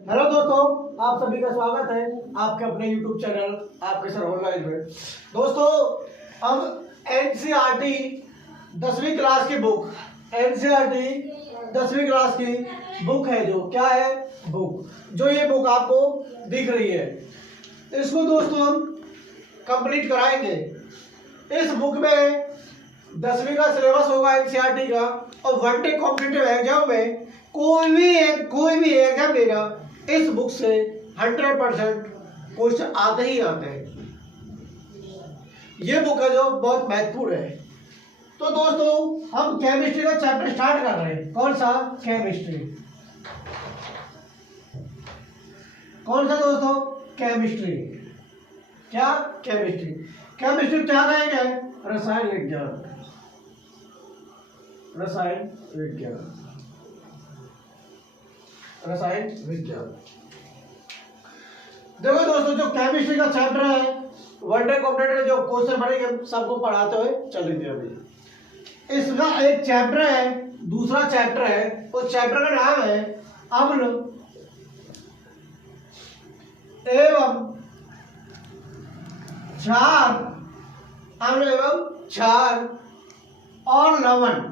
Hello दोस्तों, आप सभी का स्वागत है आपके अपने YouTube चैनल आपके सर ऑनलाइन में। दोस्तों, अब एनसीईआरटी 10वीं क्लास की बुक एनसीईआरटी 10वीं क्लास की बुक है, जो क्या है बुक जो ये बुक आपको दिख रही है, इसको दोस्तों हम कंप्लीट कराएंगे। इस बुक में 10वीं का सिलेबस होगा एनसीईआरटी का, और वन डे कॉम्पिटिटिव एग्जाम में कोई भी एग्जाम देगा इस बुक से 100% क्वेश्चन आते ही आते हैं। ये बुक है जो बहुत महत्वपूर्ण है। तो दोस्तों, हम केमिस्ट्री का चैप्टर स्टार्ट कर रहे हैं। कौन सा? केमिस्ट्री। कौन सा दोस्तों? केमिस्ट्री। क्या? केमिस्ट्री। केमिस्ट्री क्या कहेंगे? रसायन विज्ञान। रसायन विज्ञान। रसायन विज्ञान। देखो दोस्तों, जो केमिस्ट्री का चैप्टर है, वन डे कॉम्पिटिटिव जो क्वेश्चन बनेंगे सबको पढ़ाते हुए चलेंगे। अभी इसका एक चैप्टर है, दूसरा चैप्टर है। उस चैप्टर का नाम है अम्ल एवं क्षार। अम्ल एवं क्षार और लवण।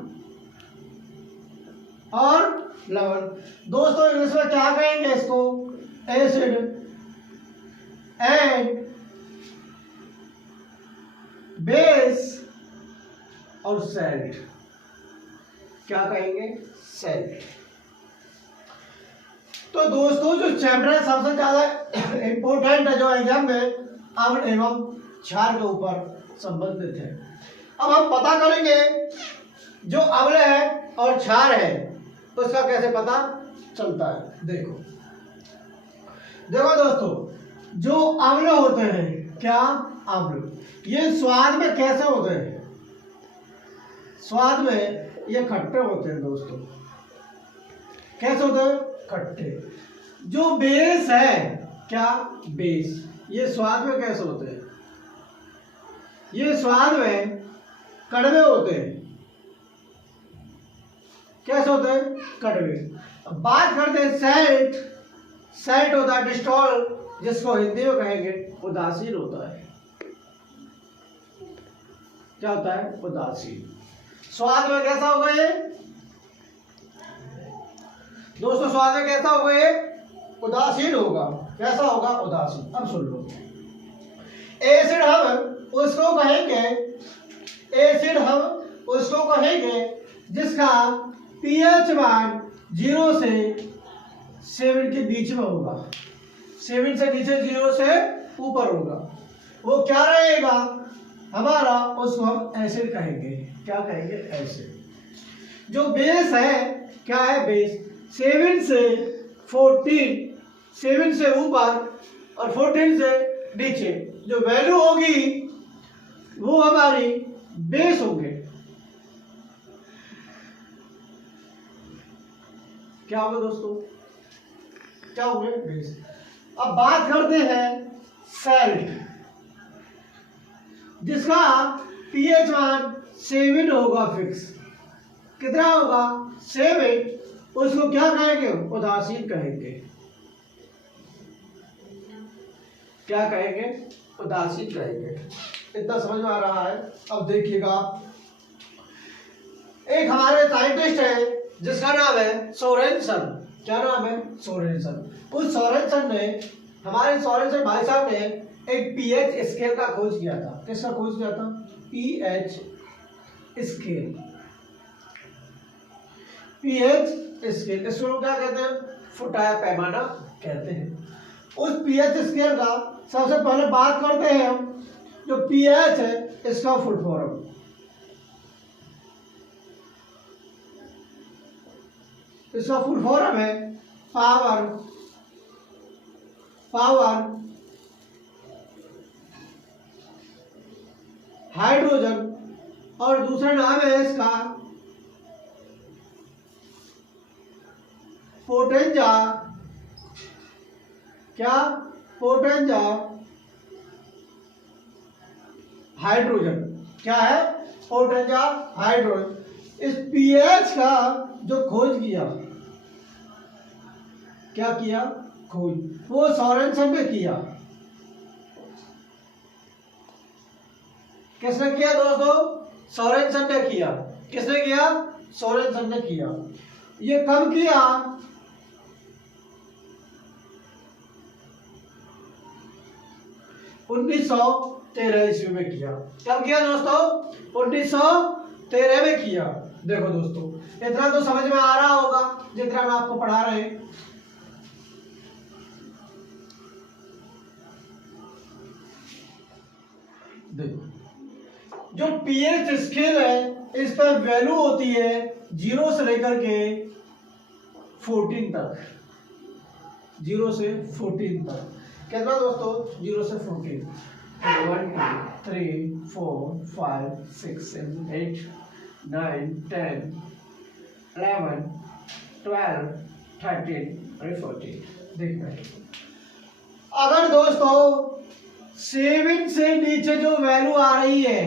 दोस्तों, इंग्लिश में क्या कहेंगे इसको? एसिड एंड बेस और सैल्ट। क्या कहेंगे? सैल्ट। तो दोस्तों, जो चैप्टर है सबसे ज्यादा इंपॉर्टेंट है, जो एग्जाम में अम्ल एवं क्षार के ऊपर संबंधित है। अब हम पता करेंगे जो अम्ल है और क्षार है तो उसका कैसे पता चलता है। देखो दोस्तों, जो अम्ल होते हैं, क्या? अम्ल, ये स्वाद में कैसे होते हैं? स्वाद में ये खट्टे होते हैं दोस्तों। कैसे होते हैं? खट्टे। जो बेस है, क्या? बेस, ये स्वाद में कैसे होते हैं? ये स्वाद में कड़वे होते हैं। कैसे होते हैं? कड़वे। अब बात करते हैं सैल्ट। सैल्ट होता है डिस्टॉल, जिसको हिंदी में कहेंगे उदासीन होता है। क्या होता है? उदासीन। स्वाद में कैसा होगा ये दोस्तों? स्वाद में कैसा होगा ये? उदासीन होगा। कैसा होगा? उदासीन। अब सुन लो, एसिड हम उसको कहेंगे जिसका पीएच मान 0 से 7 के बीच में होगा। 7 से नीचे, 0 से ऊपर होगा। वो क्या रहेगा हमारा? उसको हम एसिड कहेंगे। क्या कहेंगे? एसिड। जो बेस है, क्या है? बेस 7 से 14, 7 से ऊपर और 14 से नीचे जो वैल्यू होगी वो हमारी बेस होंगे। क्या होगा दोस्तों? क्या होंगे? बेस। अब बात करते हैं सैल्ट, जिसका पीएच मान 7 होगा फिक्स। कितना होगा? 7। उसको क्या कहेंगे? उदासीन कहेंगे। क्या कहेंगे? उदासीन कहेंगे। इतना समझ में आ रहा है? अब देखिएगा, एक हमारे साइंटिस्ट है जिसका नाम है सोरेनसन। क्या नाम है? सोरेनसन। उस सोरेनसन ने, हमारे सोरेनसन भाई साहब ने एक पीएच स्केल का खोज किया था। किसका खोज किया था? PH scale. पीएच स्केल, इसको क्या कहते हैं? फुटाया पैमाना कहते हैं। उस पीएच स्केल का सबसे पहले बात करते हैं हम, जो पीएच है इसका फुल फॉर्म। इसका फुल फॉर्म है पावर हाइड्रोजन, और दूसरा नाम है इसका पोटेंजा। क्या? पोटेंजा हाइड्रोजन। क्या है? पोटेंजा हाइड्रोजन। इस पीएच का जो खोज किया, क्या किया? खोज, वो सोरेनसन ने किया। किसने किया दोस्तों? सोरेनसन ने किया। किसने किया? सोरेनसन ने किया। ये कब किया? 1913 ईस्वी में किया। कब किया दोस्तों? 1913 में किया। देखो दोस्तों, इतना तो समझ में आ रहा होगा जितना मैं आपको पढ़ा रहे हैं। देखो, जो पीएच स्केल है इस पर वैल्यू होती है 0 से लेकर के 14 तक। 0 से 14 तक कितना दोस्तों? 0 से 14। 1 2 3 4 5 6 7 8 9 10 11 12 13 और 14। देखना है, अगर दोस्तों 7 से नीचे जो वैल्यू आ रही है,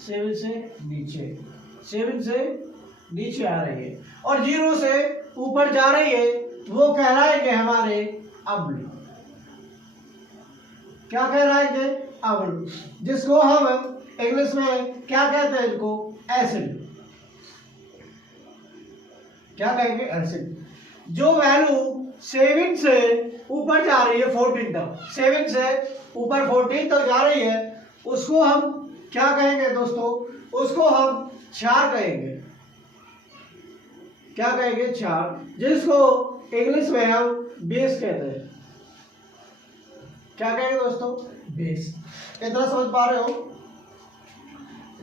7 से नीचे, 7 से नीचे आ रही है और 0 से ऊपर जा रही है, वो कहलाएंगे हमारे अम्ल। क्या कहलाएंगे? अम्ल, जिसको हम इंग्लिश में क्या कहते हैं? इनको एसिड। क्या कहेंगे? एसिड। जो वैल्यू 7 से ऊपर जा रही है 14 तक, 7 से ऊपर 14 तक जा रही है, उसको हम क्या कहेंगे दोस्तों? उसको हम क्षार कहेंगे। क्या कहेंगे? क्षार, जिसको इंग्लिश में हम बेस कहते हैं। क्या कहेंगे दोस्तों? बेस। इतना समझ पा रहे हो?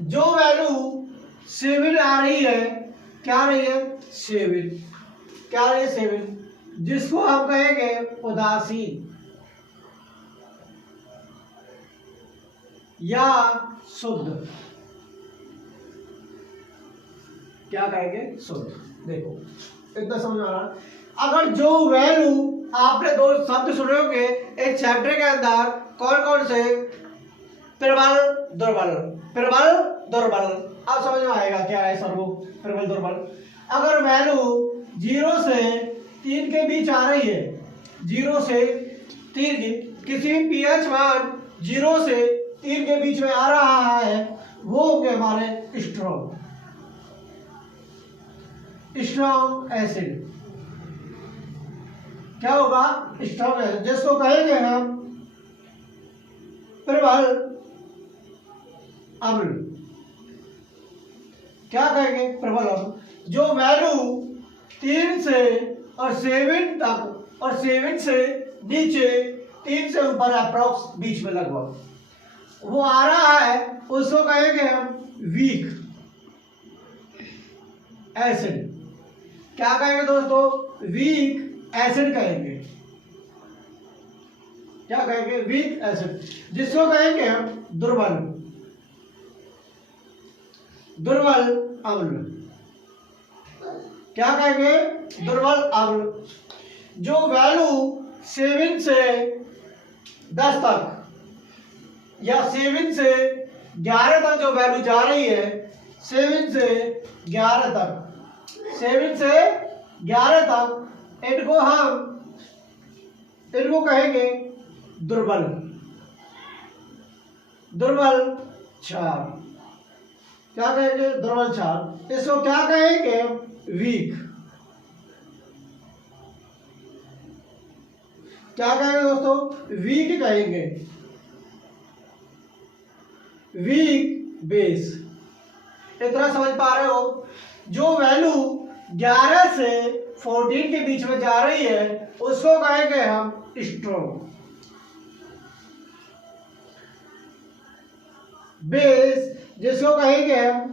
जो वैल्यू 7 आ रही है, क्या आ रही है? 7। क्या आ रही है? 7, जिसको हम कहेंगे उदासीन या शुद्ध। क्या कहेंगे? शुद्ध। देखो, इतना समझ आ रहा। अगर जो वैल्यू आपने दो शब्द सुने होंगे एक चैप्टर के अंदर, कौन कौन से? प्रबल, दुर्बल, प्रबल, दुर्बल। अब समझ में आएगा क्या है सर वो प्रबल दुर्बल। अगर वैल्यू 0 से 3 के बीच आ रही है, 0 से 3 की किसी पीएच मान 0 से 3 के बीच में आ रहा है, वो होंगे हमारे स्ट्रॉन्ग, स्ट्रॉन्ग एसिड। क्या होगा? स्ट्रॉन्ग एसिड, जिसको कहेंगे हम प्रबल अम्ल। क्या कहेंगे? प्रबल अम्ल। जो वैल्यू 3 से और 7 तक और 7 से नीचे, 3 से ऊपर अप्रॉक्स बीच में लगभग वो आ रहा है, उसको कहेंगे हम वीक एसिड। क्या कहेंगे दोस्तों? वीक एसिड कहेंगे। क्या कहेंगे? वीक एसिड, जिसको कहेंगे हम दुर्बल, दुर्बल अम्ल। क्या कहेंगे? दुर्बल अम्ल। जो वैल्यू 7 से 10 तक या 7 से 11 तक जो वैल्यू जा रही है, 7 से 11 तक, 7 से 11 तक, इनको कहेंगे दुर्बल, दुर्बल क्षार। क्या कहेंगे? दुर्बल क्षार। इसको क्या कहेंगे? वीक। क्या कहेंगे दोस्तों? वीक कहेंगे, वीक बेस। इतना समझ पा रहे हो? जो वैल्यू 11 से 14 के बीच में जा रही है, उसको कहेंगे हम स्ट्रॉन्ग बेस, जिसको कहेंगे हम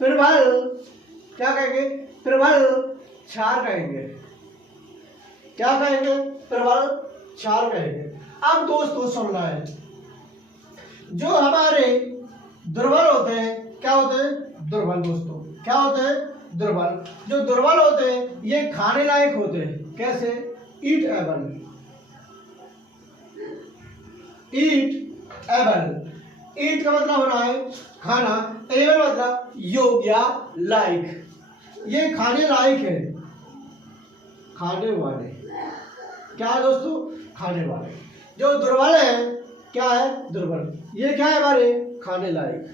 प्रबल। क्या कहेंगे? प्रबल क्षार कहेंगे। क्या कहेंगे? प्रबल क्षार कहेंगे। अब दोस्तों सुनना है, जो हमारे दुर्बल होते हैं, क्या होते हैं? दुर्बल दोस्तों। क्या होते हैं? दुर्बल। जो दुर्बल होते हैं ये खाने लायक होते हैं। कैसे? ईट एबल, ईट एबल। ईट का मतलब होना है खाना, एबल मतलब योग्य या लायक। ये खाने लायक है, खाने वाले। क्या है दोस्तों, खाने वाले। जो दुर्बल है क्या है, दुर्बल। ये क्या है हमारे, खाने लायक,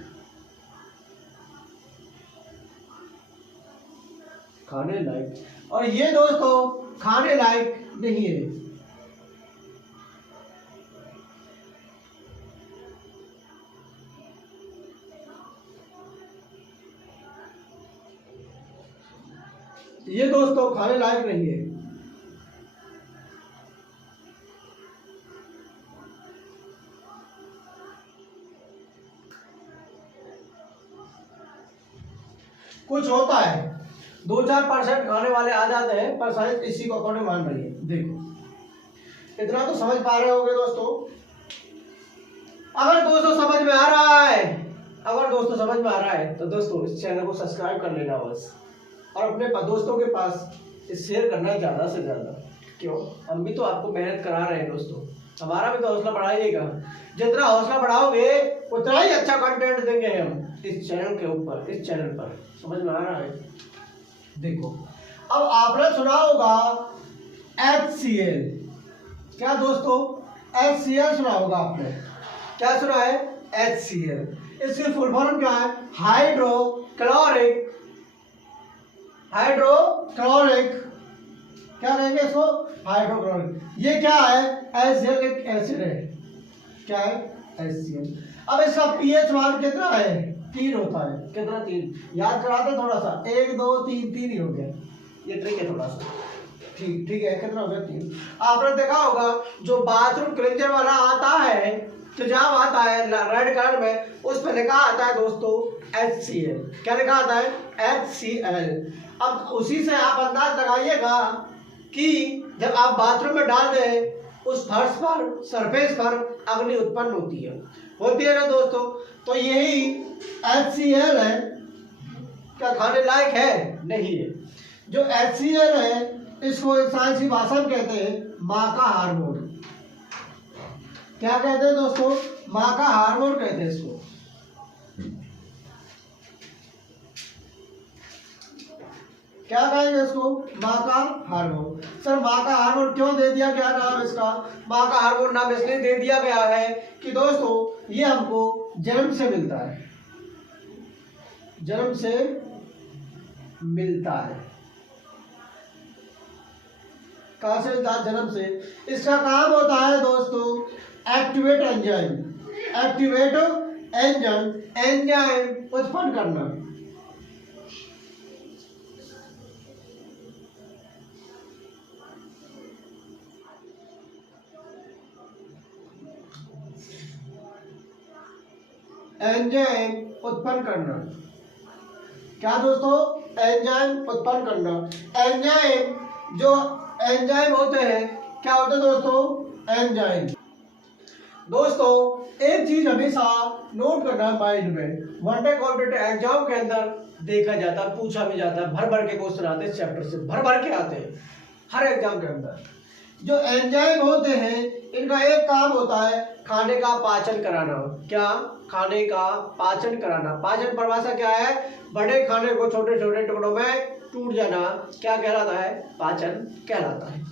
खाने लायक। और ये दोस्तों खाने लायक नहीं है। ये दोस्तों खाने लायक नहीं है। कुछ होता है 2-4% खाने वाले आ जाते हैं, पर साइंस इसी को अकॉर्डिंग मान रही है। देखो इतना तो समझ पा रहे होंगे दोस्तों। अगर दोस्तों समझ में आ रहा है, अगर दोस्तों समझ में आ रहा है तो दोस्तों इस चैनल को सब्सक्राइब कर लेना बस, और अपने दोस्तों के पास शेयर करना ज़्यादा से ज़्यादा। क्यों, हम भी तो आपको मेहनत करा रहे हैं दोस्तों, हमारा भी तो हौसला बढ़ाइएगा। जितना हौसला बढ़ाओगे उतना ही अच्छा कंटेंट देंगे हम इस चैनल के ऊपर, इस चैनल पर। समझ में आ रहा है। देखो अब आपने सुना होगा HCl। क्या दोस्तों, HCl सुना होगा आपने। क्या सुना है, HCl। इसकी फुल फॉर्म क्या है, हाइड्रोक्लोरिक, हाइड्रोक्लोरिक, क्या कहेंगे इसको, हाइड्रोक्लोरिक। ये क्या है, HCl एक एसिड है। क्या है, HCl। अब इसका pH मान कितना है, 3 होता है। कितना, 3। याद कराते थोड़ा सा, 1 2 3 3 ही हो गया। ये ट्रिक है थोड़ा सा, ठीक है। कितना हो गया, 3। आपने देखा होगा जो बाथरूम क्लींजर वाला आता है, तो जहाँ आता है रेड कलर में, उस पर लिखा आता है दोस्तों HCl। क्या लिखा आता है, HCl। अब उसी से आप अंदाज लगाइएगा कि जब आप बाथरूम में डाल दें, उस फर्श पर, सरफेस पर अग्नि उत्पन्न होती है ना दोस्तों। तो यही HCl है। क्या खाने लायक है, नहीं है। जो HCl है इसको साइंसी भाषा में कहते हैं माँ का हार्मोन। क्या कहते हैं दोस्तों, माँ का हार्मोन कहते हैं इसको। क्या कहेंगे इसको, माँ का हार्मोन। सर माँ का हार्मोन क्यों दे दिया, क्या नाम इसका, माँ का हार्मोन नाम इसलिए दे दिया गया है कि दोस्तों ये हमको जन्म से मिलता है, जन्म से मिलता है। कहाँ से मिलता है, जन्म से। इसका काम होता है दोस्तों activate enzyme, activate enzyme, enzyme उत्पन्न करना। एंजाइम उत्पन्न करना। क्या दोस्तों, एंजाइम उत्पन्न करना। एंजाइम, जो एंजाइम होते हैं, क्या होते हैं दोस्तों, एंजाइम। दोस्तों एक चीज हमेशा नोट करना है माइंड में, वनडे कॉम्पिटेटिव एग्जाम के अंदर देखा जाता है, पूछा भी जाता है, भर भर के क्वेश्चन आते हैं, चैप्टर से भर भर के आते हैं हर एग्जाम के अंदर। जो एंजाइम होते हैं इनका एक काम होता है खाने का पाचन कराना। क्या, खाने का पाचन कराना। पाचन परिभाषा क्या है, बड़े खाने को छोटे छोटे टुकड़ों में टूट जाना, क्या कहलाता है, पाचन कहलाता है।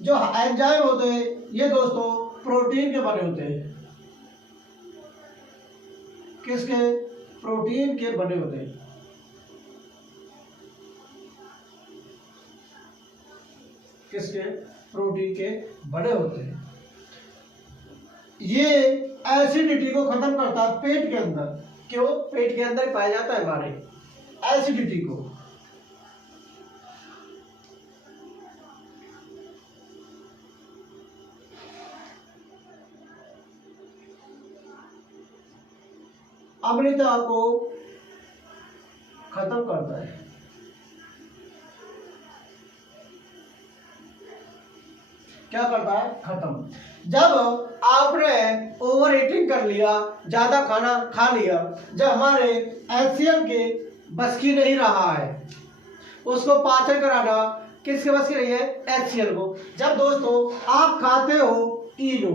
जो एंजाइम होते हैं ये दोस्तों प्रोटीन के बने होते हैं। किसके, प्रोटीन के बने होते हैं। किसके, प्रोटीन के बने होते हैं। ये एसिडिटी को खत्म करता है पेट के अंदर। क्यों, पेट के अंदर पाया जाता है हमारे एसिडिटी को। अम्लता को खत्म करता है। क्या करता है, खत्म। जब आपने ओवर ईटिंग कर लिया, ज्यादा खाना खा लिया, जब हमारे HCl के बस की नहीं रहा है, उसको पाचन कराना किसके बस की नहीं है, HCl को। जब दोस्तों आप खाते हो इनो,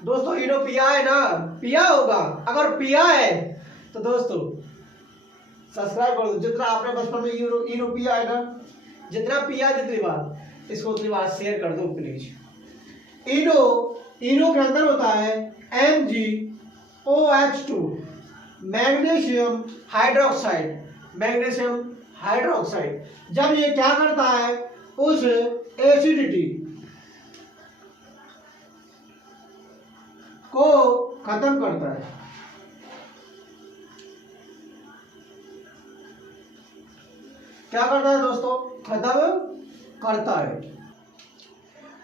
दोस्तों इनो पिया है ना, पिया होगा, अगर पिया है तो दोस्तों सब्सक्राइब कर दो। जितना आपने बचपन में इनो पिया है ना, जितना पिया जितनी बार, इसको उतनी बात शेयर कर दो प्लीज। इनो के अंदर होता है MgOH2 मैग्नीशियम हाइड्रोक्साइड। जब ये क्या करता है, उस एसिडिटी को खत्म करता है। क्या करता है दोस्तों? खत्म करता है।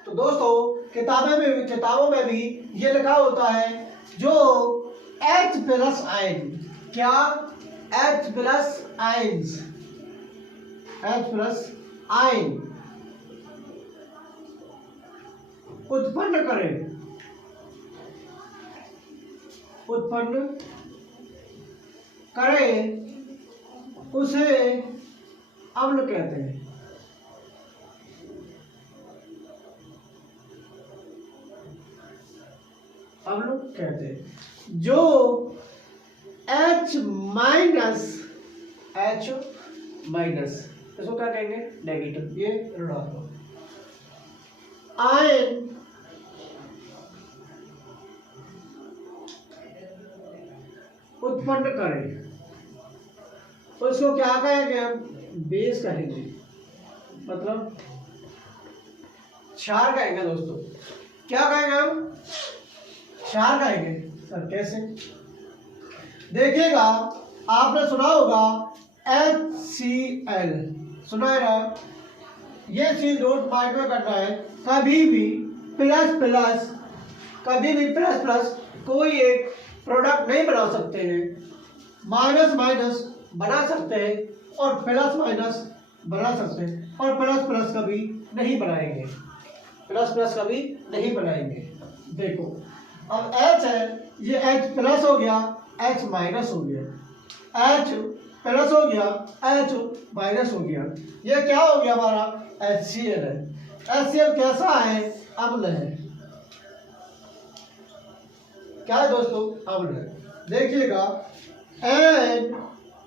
तो दोस्तों किताबों में भी ये लिखा होता है, जो H प्लस आयन, क्या H प्लस आयन उत्पन्न करे उसे अम्ल कहते हैं। जो H माइनस इसको क्या कहेंगे? नेगेटिव, ये ऋणात्मक आयन उत्पन्न करे, उसको क्या कहेंगे? हम बेस कहेंगे, मतलब क्षार कहेंगे दोस्तों। क्या कहेंगे हम? क्षार कहेंगे। सर कैसे? देखिएगा, आपने सुना होगा HCl, सुना है ना? ये चीज नोट माइंड में करना है। कभी भी प्लस कोई एक प्रोडक्ट नहीं बना सकते हैं, माइनस बना सकते हैं और प्लस माइनस बना सकते हैं, और प्लस कभी नहीं बनाएंगे, देखो अब H है, ये H प्लस हो गया, H माइनस हो गया, H प्लस हो गया, H माइनस हो गया। ये क्या हो गया? हमारा HCl है। HCl कैसा है? अम्ल है। क्या है दोस्तों? अम्ल है। देखिएगा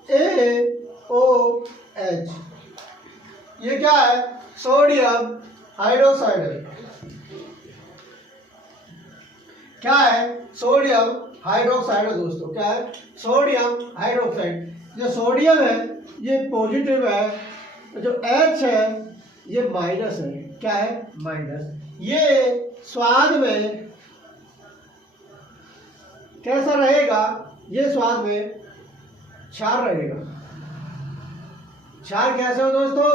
NaOH, ये क्या है? सोडियम हाइड्रोक्साइड है। क्या है? सोडियम हाइड्रोक्साइड है दोस्तों। क्या है? Sodium hydroxide. जो सोडियम है ये पॉजिटिव है, जो H है ये माइनस है। क्या है? माइनस। ये स्वाद में कैसा रहेगा? ये स्वाद में क्षार रहेगा। क्षार कैसे हो दोस्तों?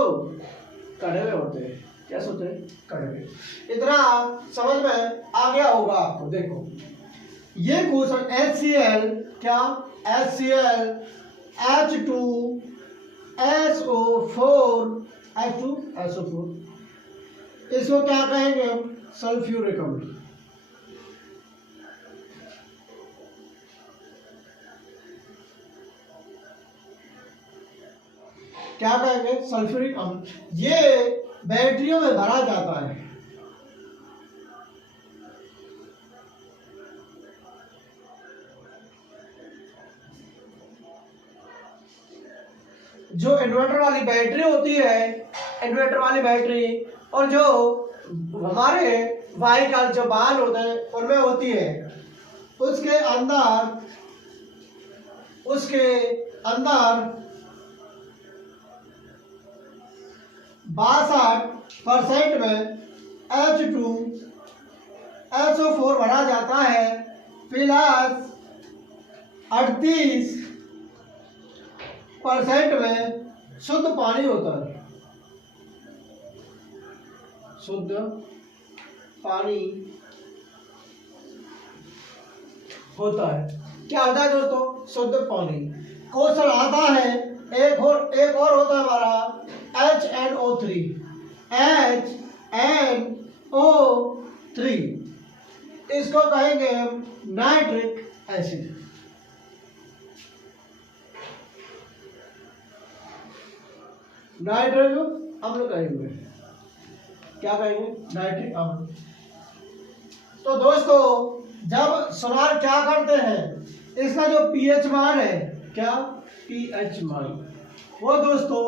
कड़वे होते हैं। कैसे होते हैं? कड़वे। इतना समझ में आ गया होगा आपको। देखो ये क्वेश्चन HCl, क्या HCl H2SO4 इसको क्या कहेंगे हम? सल्फ्यूरिक अम्ल। क्या कहेंगे? सल्फ्यूरिक अम्ल। ये बैटरियों में भरा जाता है। जो इन्वर्टर वाली बैटरी होती है, इन्वर्टर वाली बैटरी, और जो हमारे व्हीकल जो वाहन होते हैं उनमें होती है, उसके अंदर 62% में H2SO4 भरा जाता है, प्लस 38% में शुद्ध पानी होता है। शुद्ध पानी होता है। क्या होता है दोस्तों? शुद्ध पानी। क्वेश्चन आता है एक और होता है हमारा HNO3। इसको कहेंगे हम नाइट्रिक एसिड। नाइट्रिक अम्ल कहेंगे। क्या कहेंगे? नाइट्रिक अम्ल। तो दोस्तों जब सुनार क्या करते हैं, इसका जो pH मान है, क्या pH मान, वो दोस्तों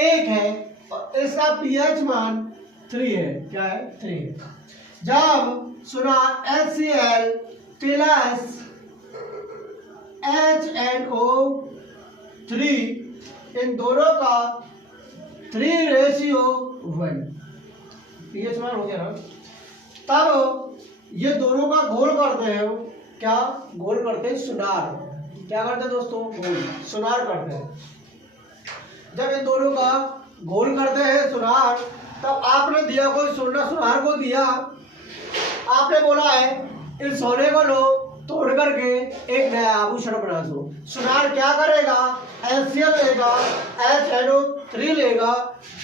1 है, और इसका pH मान 3 है। क्या है? 3 है। जब सुनार HCl प्लस HNO3 इन दोनों का 3:1 pH मान हो गया ना, तब ये दोनों का घोल करते हैं। क्या घोल करते हैं? सुनार। क्या करते हैं दोस्तों? घोल, सुनार करते हैं। जब इन दोनों का घोल करते हैं सुनार, तब आपने दिया कोई सुनार को दिया, आपने बोला है इस सोने को लो, तोड़ करके एक नया आभूषण बना दो। सुनार क्या करेगा? HCl लेगा, HNO3 लेगा,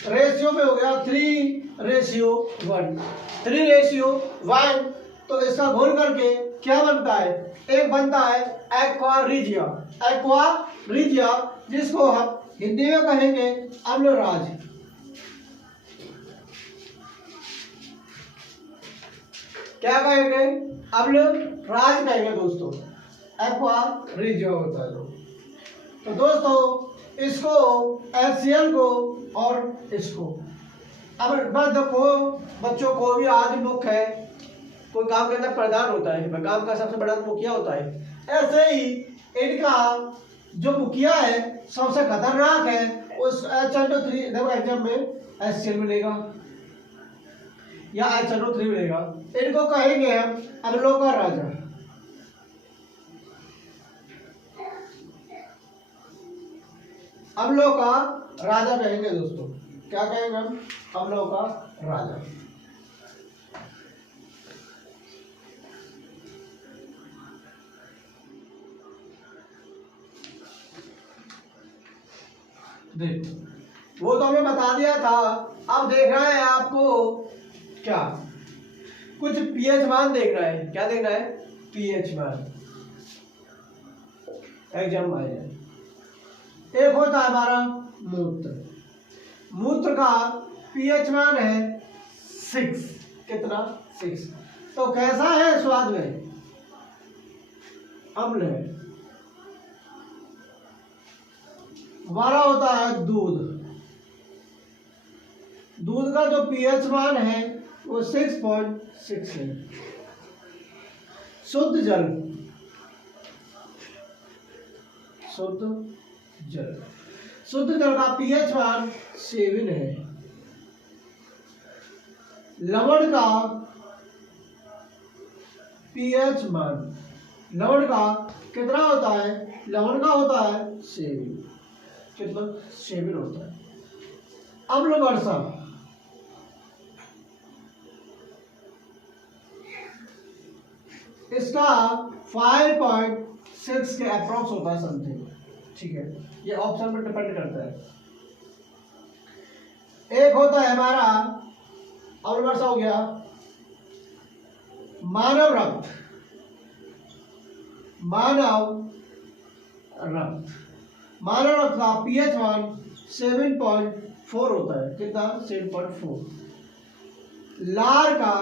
रेशियो में हो गया 3:1, 3:1। तो इसका घोल करके क्या बनता है? एक बनता है एक्वा रिजिया। एक्वा रिजिया, जिसको हम हिंदी में कहेंगे अम्लराज। क्या कहेंगे? अम्लराज कहेंगे दोस्तों। एक्वा रिजिया होता है तो दोस्तों इसको HCl को और इसको, अब बच्चों को भी आदि मुख्य है, कोई काम के अंदर प्रधान होता है, काम का सबसे बड़ा मुखिया होता है। ऐसे ही इनका जो मुखिया है सबसे खतरनाक है, उस HNO3 एग्जाम में HCl मिलेगा या HNO3 मिलेगा। इनको कहेंगे हम अम्लों का राजा। अम्लों का राजा कहेंगे दोस्तों। क्या कहेंगे हम? अम्लों का राजा। देखो वो तो हमें बता दिया था। अब देखना है आपको क्या, कुछ pH मान देखना है। क्या देखना है? pH मान। एग्जाम आ जाए। एक होता है हमारा मूत्र। मूत्र का pH मान है 6। कितना? 6। तो कैसा है स्वाद में? अम्ल है। हमारा होता है दूध। दूध का जो pH मान है वो 6.6 है। शुद्ध जल, शुद्ध जल, शुद्ध जल का pH मान 7 है। लवण का pH मान, लवण का कितना होता है? लवण का होता है 7। कितना? 7 होता है। अम्ल वर्षा, इसका 5.6 के अप्रॉक्स होता है समथिंग। ठीक है, ये ऑप्शन पर डिपेंड करता है। एक होता है हमारा अम्ल वर्षा हो गया मानव रक्त। मानव रक्त, मानव रक्त का pH मान 7.4 होता है। कितना? 7.4। लार का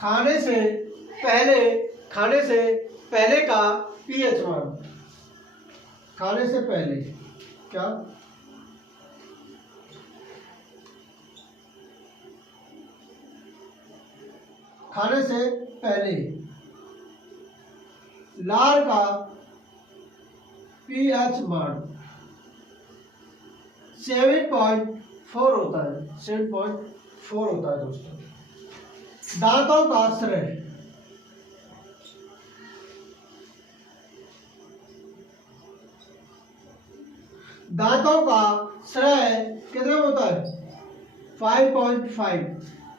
खाने से पहले का pH मान, खाने से पहले क्या? खाने से पहले लार का pH मान 7.4 होता है। 7.4 होता है दोस्तों। दांतों का श्रेय, दांतों का श्रेय कितना होता है? 5.5।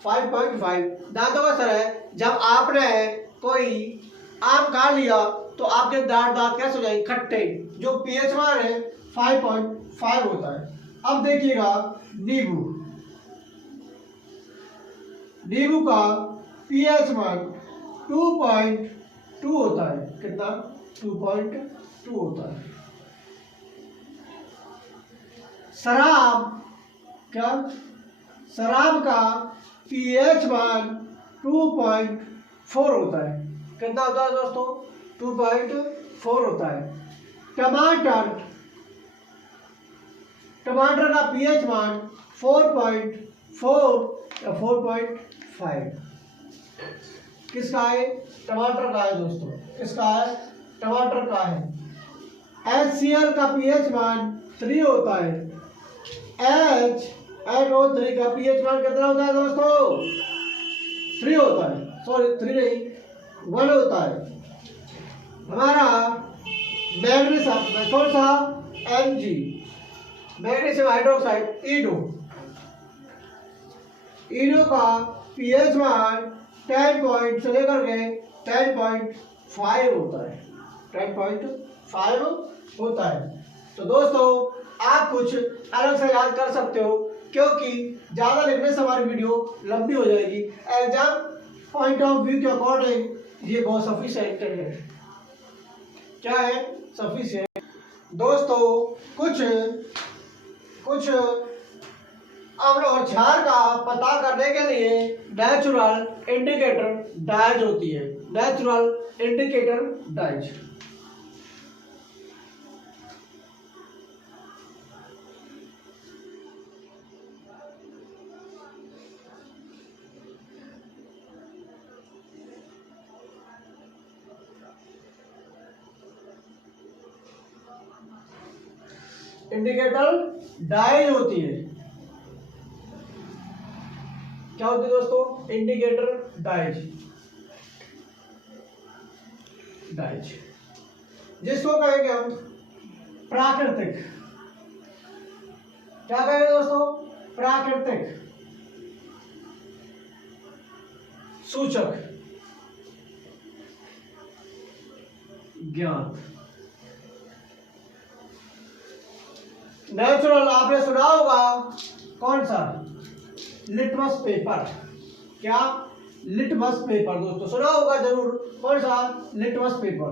5.5 दांतों का श्रेय। जब आपने कोई आम खा लिया तो आपके दांत कैसे हो जाएंगे? खट्टे। जो pH मान है 5.5 होता है। अब देखिएगा नींबू। नींबू का pH मान 2.2 होता है। कितना? 2.2 होता है। शराब, क्या? शराब का pH मान 2.4 होता है। कितना होता है दोस्तों? 2.4 होता है। टमाटर का pH मान 4.4 4 या 4.5 किसका है? टमाटर का है दोस्तों। किसका है? टमाटर का है। HCl का pH मान 3 होता है। HNO3 का pH मान कितना होता है दोस्तों? 3 होता है, सॉरी 3 नहीं 1 होता है। हमारा मैग्नीशियम कौन सा? Mg, मैग्नीशियम हाइड्रोक्साइड इनो का pH मान 10 से लेकर के 10.5 होता है। 10.5 होता है। तो दोस्तों आप कुछ अलग से याद कर सकते हो, क्योंकि ज़्यादा लिखने से हमारी वीडियो लंबी हो जाएगी। एग्जाम पॉइंट ऑफ व्यू के अकॉर्डिंग ये बहुत सफिशिएंट है। क्या है? सफिशिएंट। दोस्तों कुछ अम्ल और क्षार का पता करने के लिए नेचुरल इंडिकेटर डायज होती है। Natural indicator dyes. Indicator dyes होती है। क्या होती है दोस्तों? Indicator dyes. जिसको कहेंगे हम प्राकृतिक। क्या कहेंगे दोस्तों? प्राकृतिक सूचक ज्ञात। नेचुरल आपने सुना होगा कौन सा? Litmus paper. क्या? लिटमस पेपर दोस्तों सुना होगा जरूर। कौन सा? Litmus paper.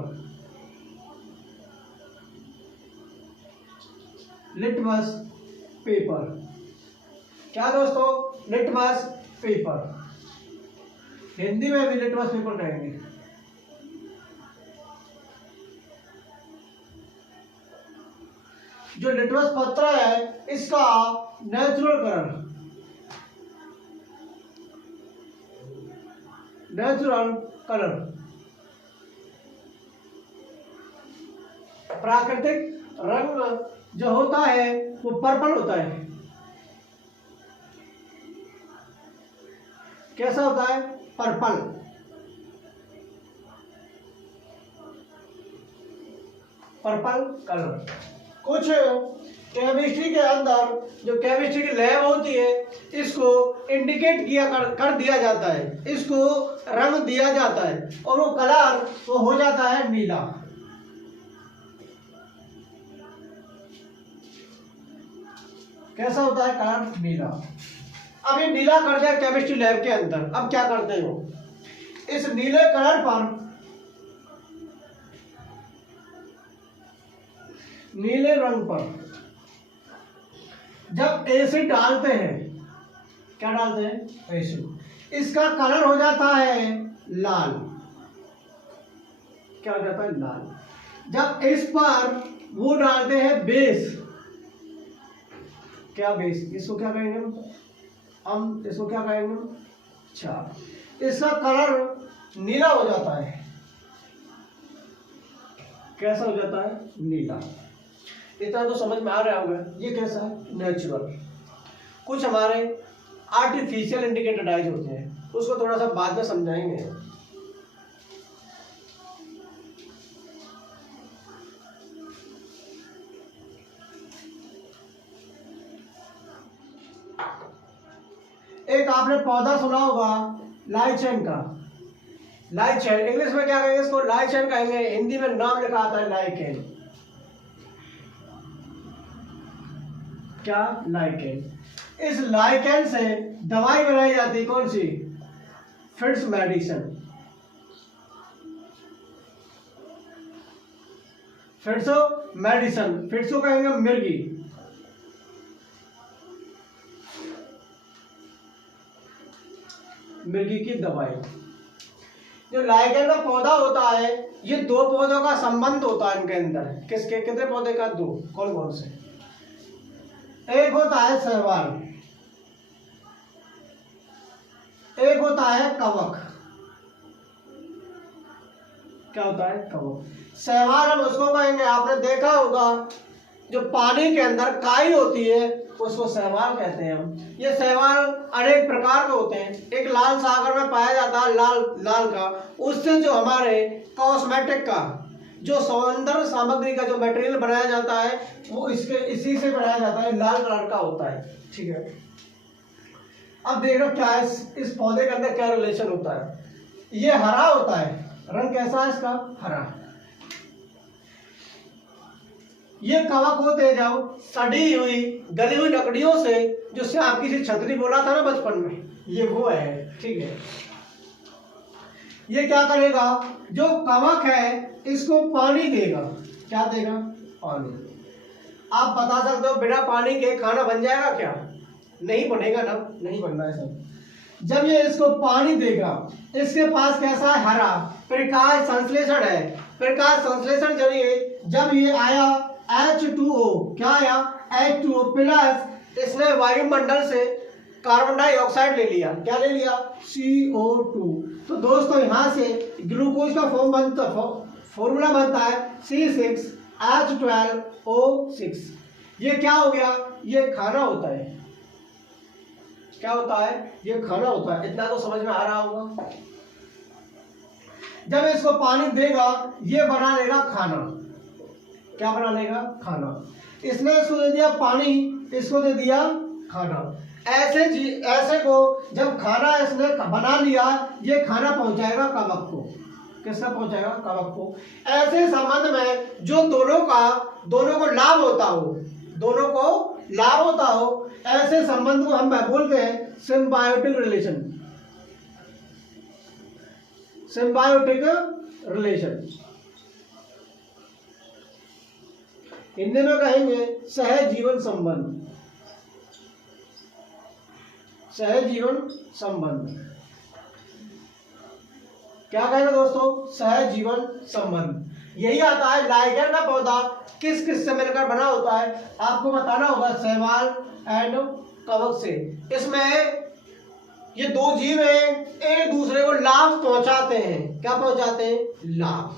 Litmus paper. क्या दोस्तों? Litmus paper. हिंदी में भी लिटमस पेपर कहेंगे। जो लिटमस पत्र है इसका नेचुरल कलर प्राकृतिक रंग जो होता है वो पर्पल होता है। कैसा होता है? पर्पल। Purple colour. कुछ केमिस्ट्री के अंदर जो केमिस्ट्री की लैब होती है इसको इंडिकेट कर दिया जाता है, इसको रंग दिया जाता है और वो कलर वो हो जाता है नीला। कैसा होता है? कलर नीला। अब ये नीला कर दिया केमिस्ट्री लैब के अंदर। अब क्या करते हो? इस नीले कलर पर, नीले रंग पर जब एसिड डालते हैं, क्या डालते हैं? एसिड। इसका कलर हो जाता है लाल। क्या हो जाता है? लाल। जब इस पर वो डालते हैं बेस। क्या बेस? इसको क्या कहेंगे हम? इसको क्या कहेंगे? अच्छा, इसका कलर नीला हो जाता है। कैसा हो जाता है? नीला। इतना तो समझ में आ रहा होगा। ये कैसा है? नेचुरल। कुछ हमारे आर्टिफिशियल इंडिकेटर डायज होते हैं, उसको थोड़ा सा बाद में समझाएंगे। एक आपने पौधा सुना होगा लाइचेन का। लाइचेन इंग्लिश में क्या कहेंगे? इसको लाइचेन कहेंगे। हिंदी में नाम लिखा आता है लाइकेन। क्या? लाइकेन। इस लाइकेन से दवाई बनाई जाती है। कौन सी? Fits medicine. फिट्सो मेडिसिन। फिट्सो कहेंगे मिर्गी। मिर्गी की दवाई। जो लाइकेन का पौधा होता है, ये दो पौधों का संबंध होता है इनके अंदर। किसके? कितने पौधे का? दो। कौन कौन से? एक होता है शैवाल, एक होता है कवक। क्या होता है? कवक। शैवाल हम उसको कहेंगे, आपने देखा होगा जो पानी के अंदर काई होती है उसको शैवाल कहते हैं हम। ये शैवाल अनेक प्रकार के होते हैं। एक लाल सागर में पाया जाता है, लाल लाल का, उससे जो हमारे कॉस्मेटिक का जो सौंदर्य सामग्री का जो मटेरियल बनाया जाता है वो इसी से बनाया जाता है, लाल कलर का होता है। ठीक है, अब देखना क्या है इस पौधे के अंदर क्या रिलेशन होता है। ये हरा होता है, रंग कैसा है इसका? हरा। ये कवक होते हैं जब सड़ी हुई गली हुई लकड़ियों से, जो आपकी सी छतरी बोला था ना बचपन में, ये वो है। ठीक है, ये क्या करेगा? जो कवक है इसको पानी देगा। क्या देगा? पानी। आप बता सकते हो बिना पानी के खाना बन जाएगा क्या? नहीं बनेगा ना, नहीं बनना है सब। जब ये इसको पानी देगा, इसके पास कैसा है? हरा। प्रकाश संश्लेषण है। प्रकाश संश्लेषण जब ये आया H2O, क्या आया? H2O प्लस, इसने वायुमंडल से कार्बन डाइऑक्साइड ले लिया। क्या ले लिया? CO2। तो दोस्तों यहाँ से ग्लूकोज का फॉर्मूला बनता है C6H12O6। ये क्या हो गया? ये खाना होता है। क्या होता है? ये खाना होता है। इतना तो समझ में आ रहा होगा। जब इसको पानी देगा ये बना लेगा खाना। क्या बना लेगा? खाना। इसने इसको दे दिया पानी, इसको दे दिया खाना। ऐसे को जब खाना इसने बना लिया, ये खाना पहुंचाएगा कवक को। किसका पहुंचाएगा? कवक को। ऐसे संबंध में जो दोनों को लाभ होता हो, दोनों को लाभ होता हो, ऐसे संबंध को हम बोलते हैं symbiotic relation. Symbiotic relation Hindi में कहेंगे सहजीवन संबंध। सहजीवन संबंध क्या कहना दोस्तों? सहजीवन संबंध। यही आता है लाइकेन का पौधा किस किस से मिलकर बना होता है, आपको बताना होगा शैवाल एंड कवक से। इसमें ये दो जीव हैं, एक दूसरे को लाभ पहुंचाते हैं। क्या पहुंचाते हैं? लाभ।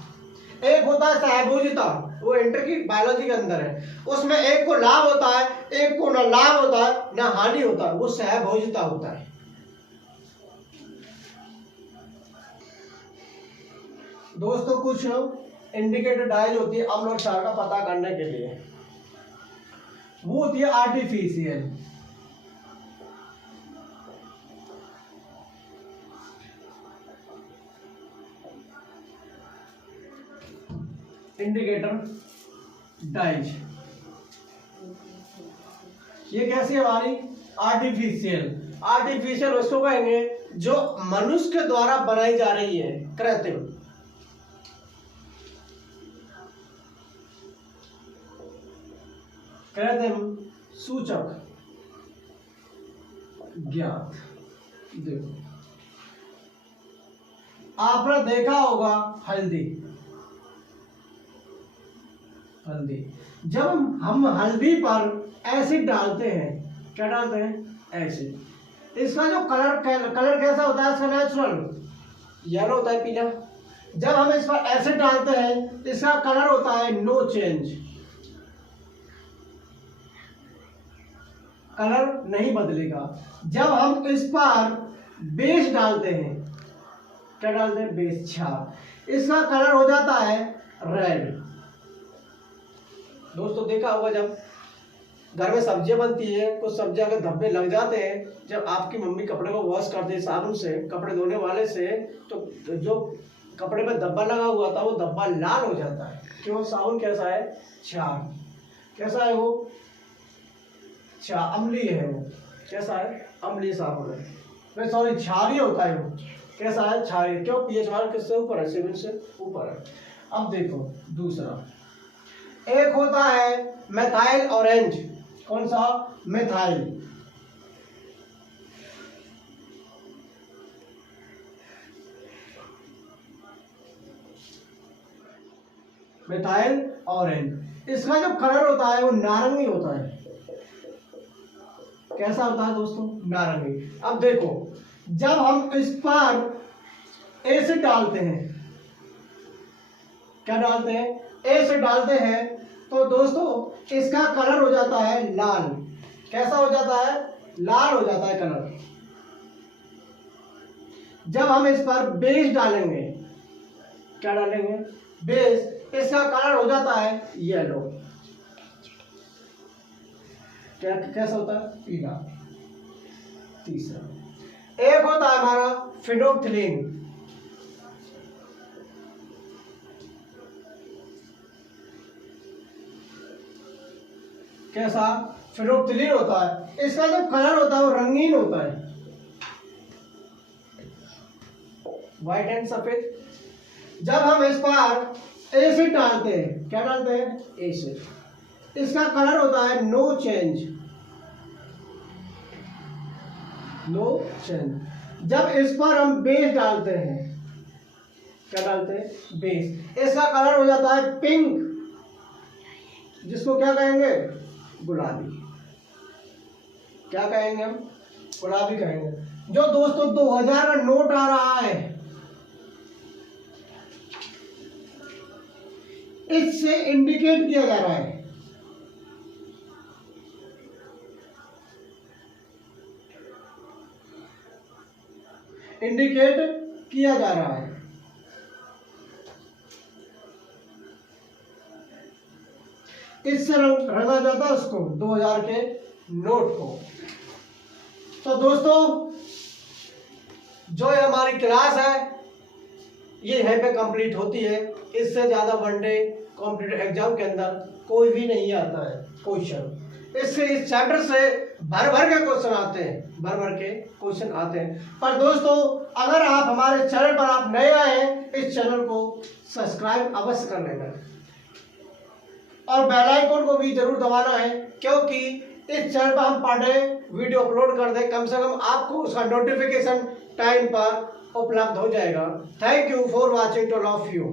एक होता है सहभोजिता, वो एंटर की बायोलॉजी के अंदर है। उसमें एक को लाभ होता है, एक को ना लाभ होता है ना हानि होता है, वो सहभोजिता होता है। दोस्तों कुछ इंडिकेटर डायज होती है अम्ल और क्षार का पता करने के लिए, वो होती है आर्टिफिशियल। इंडिकेटर डाइज ये कैसी है हमारी? आर्टिफिशियल। आर्टिफिशियल उसको कहेंगे जो मनुष्य के द्वारा बनाई जा रही है, कृत्रिम। कृत्रिम सूचक ज्ञात। देखो आपने देखा होगा हल्दी। हल्दी जब हम हल्दी पर एसिड डालते हैं, क्या डालते हैं? एसिड। इसका जो कलर कैसा होता है? इसका नेचुरल येलो होता है, पीला। जब हम इस पर एसिड डालते हैं इसका कलर होता है नो चेंज, कलर नहीं बदलेगा। जब हम इस पर बेस डालते हैं, क्या डालते हैं? बेस, क्षार, इसका कलर हो जाता है रेड। दोस्तों देखा होगा जब घर में सब्जियां बनती है, कुछ सब्जियां के धब्बे लग जाते हैं, जब आपकी मम्मी कपड़े को वॉश करते हैं साबुन से, कपड़े धोने वाले से, तो जो कपड़े पे धब्बा लगा हुआ था वो धब्बा लाल हो जाता है। क्यों? साबुन कैसा है? क्षार। कैसा है वो? क्षार, अम्लीय है वो। कैसा है? अम्लीय साबुन है। सॉरी, क्षारीय होता है वो। कैसा है? क्षारीय। क्यों? पीएच मान किससे ऊपर है? 7 से ऊपर है। अब देखो दूसरा, एक होता है मेथाइल ऑरेंज। कौन सा? मेथाइल। Methyl orange. इसका जो कलर होता है वो नारंगी होता है। कैसा होता है दोस्तों? नारंगी। अब देखो जब हम इस पर एसिड डालते हैं, क्या डालते हैं, एसिड डालते हैं, तो दोस्तों इसका कलर हो जाता है लाल। कैसा हो जाता है, लाल हो जाता है कलर। जब हम इस पर बेस डालेंगे, क्या डालेंगे, बेस, इसका कलर हो जाता है येलो। क्या कैसा होता है, पीला। तीसरा एक होता है हमारा फिनोक्थिलीन। कैसा, फिनोक्थिलीन होता है। इसका जो कलर होता है वो रंगीन होता है, व्हाइट एंड सफेद। जब हम इस पर एसिड डालते हैं, क्या डालते हैं, एसिड, इसका कलर होता है नो चेंज, नो चेंज। जब इस पर हम बेस डालते हैं, क्या डालते हैं, बेस, इसका कलर हो जाता है पिंक, जिसको क्या कहेंगे, गुलाबी। क्या कहेंगे हम, गुलाबी कहेंगे। जो दोस्तों 2000 का नोट आ रहा है, इससे इंडिकेट किया जा रहा है, इंडिकेट किया जा रहा है। इससे रंगा जाता है उसको, 2000 के नोट को। तो दोस्तों जो ये हमारी क्लास है ये यहीं पे कंप्लीट होती है। इससे ज़्यादा वनडे कॉम्पिटिटिव एग्जाम के अंदर कोई भी नहीं आता है क्वेश्चन। इससे इस चैप्टर से भर भर के क्वेश्चन आते हैं, भर भर के क्वेश्चन आते हैं। पर दोस्तों अगर आप हमारे चैनल पर आप नए आए हैं, इस चैनल को सब्सक्राइब अवश्य कर लेना और बेल आइकन को भी जरूर दबाना है, क्योंकि इस चैनल पर हम पर डे वीडियो अपलोड कर दें, कम से कम आपको उसका नोटिफिकेशन टाइम पर उपलब्ध हो जाएगा। Thank you for watching to all of you.